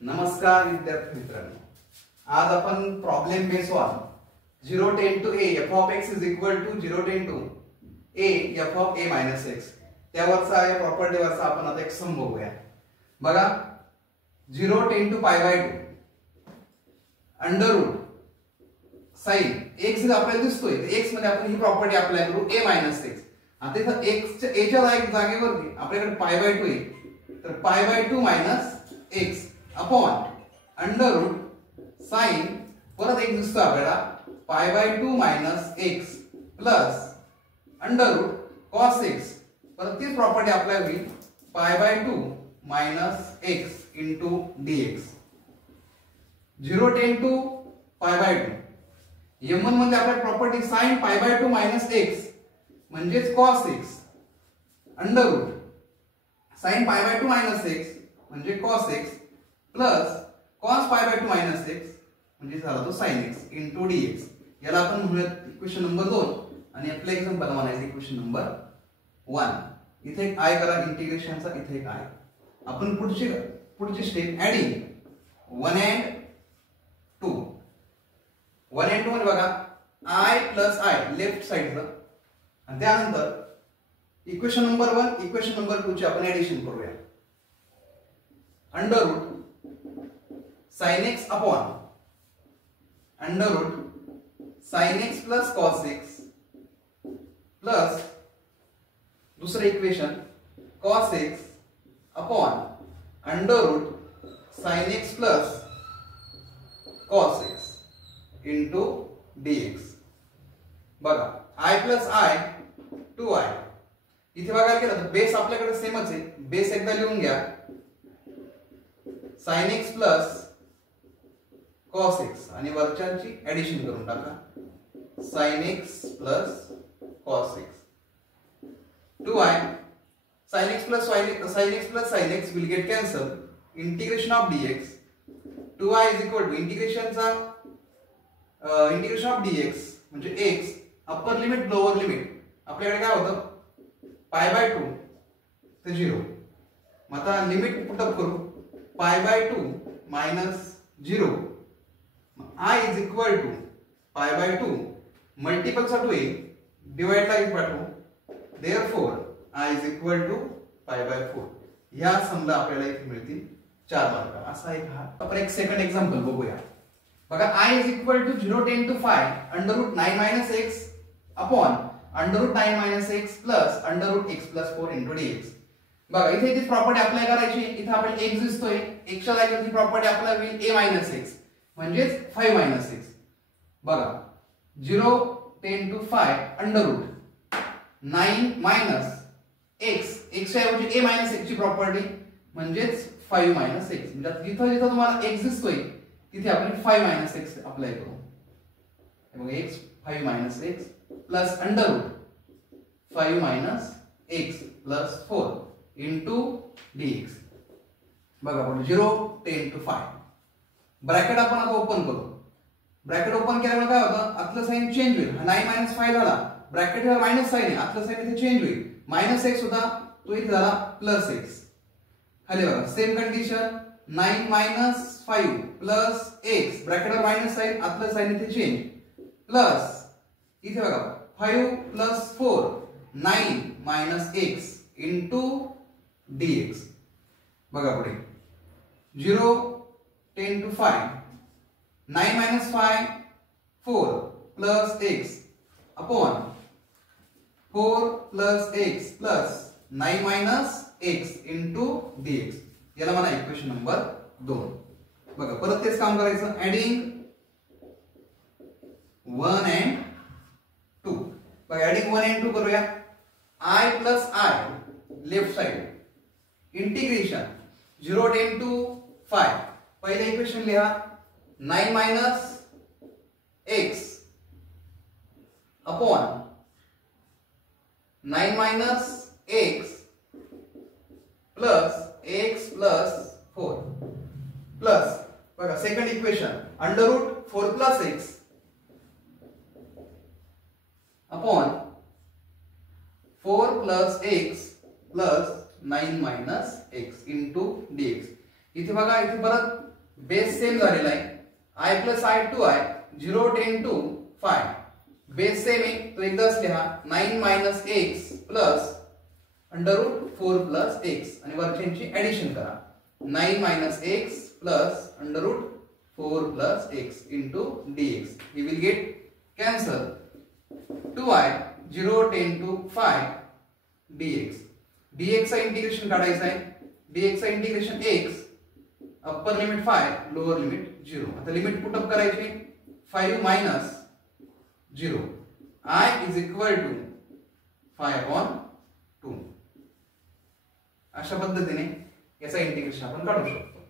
नमस्कार विद्यार्थी मित्रांनो, आज आपण problem base 1 0 10 to a f of x is equal to 0 10 to a f of a minus x त्यावरचा या प्रॉपर्टी वरचा आपण आता एक सम बघूया. बघा 0 10 to pi by 2 under root sign x आपल्याला दिसतोय, x मध्ये आपण ही प्रॉपर्टी अप्लाय करू a minus x. आता इथं x च्या a च्या जागेवरती आपल्याकडे pi by 2 आहे, तर pi by 2 minus x upon under root sine परत एक दिसतो आपल्याला pi by 2 minus x plus under root cos x. परत तीच प्रॉपर्टी अप्लाय होईल pi by 2 minus x into dx. 0 10 two pi by 2 m1 मध्ये आपल्या property sine pi by 2 minus x म्हणजेच cos x under root sine pi by 2 minus x म्हणजे cos x plus cos pi by 2 minus x म्हणजे झाला तो sin x into dx. याला आपण म्हणूयात इक्वेशन नंबर 2 आणि आपलं एक्झाम्पल म्हणायचं इक्वेशन नंबर 1. इथे एक i करा इंटिग्रेशनचा, इथे एक i. आपण पुढची स्टेप ऍडिंग 1 and 2. 1 and 2 मध्ये बघा i प्लस i लेफ्ट साइडचं आणि त्यानंतर इक्वेशन नंबर 1 इक्वेशन नंबर 2 ची आपण ऍडिशन करूया. Under root sin x upon under root sin x plus cos x plus दूसरे equation cos x upon under root sin x plus cos x into dx. बघा i plus i 2i. इथे बघायला गेलं तर base आपल्याकडे सेमच आहे, base एकदा लिहून घ्या sin x plus cos x आणि वरच्यांची ऍडिशन करून टाका sin x plus cos x 2i. sin x plus sin x will get cancelled. Integration of dx 2i is equal to integration of dx म्हणजे x upper limit lower limit आपल्याकडे काय होतं पाय by 2 ते 0. मग आता लिमिट पुटअप करू पाय by 2 minus 0 i is equal to pi by 2 multiple साठी आहे डिवाइड ला पाठवू therefore i is equal to pi by 4. या समला आपल्याला इथे मिळतील 4 मार्क. असा एक हा आपण एक सेकंड एक्झाम्पल बघूया. बघा i is equal to 0 10 to 5 under root 9 minus x upon under root 9 minus x plus under root x plus 4 into dx. बघा इथे ती प्रॉपर्टी अप्लाय करायची. इथे आपल्याला x दिसतोय, x च्या जागेवरती प्रॉपर्टी अप्लाय होईल a minus x म्हणजेच 5 minus x. बघा 0 10 to 5 under root 9 minus x x च्या ऐवजी a minus x ची प्रॉपर्टी म्हणजेच 5 minus x. म्हणजे जिथं जिथं तुम्हाला x दिसतोय तिथे आपण 5 minus x अप्लाय करू. हे बघा x 5 minus x plus under root 5 minus x plus 4 into dx. बघा आपण 0 10 to 5 ब्रॅकेट आपण आता ओपन करू. ब्रॅकेट ओपन केल्यामुळे काय होतं आतलं साइन चेंज होईल. 9 minus 5 झाला, ब्रॅकेट वर मायनस साइन आहे, आतलं साइन इथे चेंज होईल. मायनस x होता तो इथे झाला प्लस x. खाली बघा same condition 9 minus 5 plus x bracket वर मायनस साइन, आतलं साइन इथे चेंज प्लस इथे बघा 5 plus 4 9 minus x into dx. बघा पुढे 0 10 to 5 9 minus 5 4 plus x upon 4 plus x plus 9 minus x into dx. याला म्हणा इक्वेशन नंबर 2. बघा परत तेच काम करायचं ऍडिंग 1 and 2. बघा ऍडिंग 1 and 2 करूया. i plus i left side integration 0 10 to 5 पहिले इक्वेशन लिहा 9 minus x upon 9 minus x plus x plus 4 plus बघा second equation under root 4 plus x upon 4 plus x plus 9 minus x into dx. इथे बघा इथे परत base same झालेला आहे I plus I to I 0 10 to 5 base same आहे तो एकदाच लिहा 9 minus x plus under root 4 plus x आणि वरच्यांची ऍडिशन करा 9 minus x plus under root 4 plus x into dx we will get cancel 2i 0 10 to 5 dx dx चा integration काढायचा आहे dx चा integration x upper limit 5 lower limit 0 आता limit put up करायची 5 minus 0 I is equal to 5 on 2 अशा पद्धतीने याचा integration आपण काढू शकतो.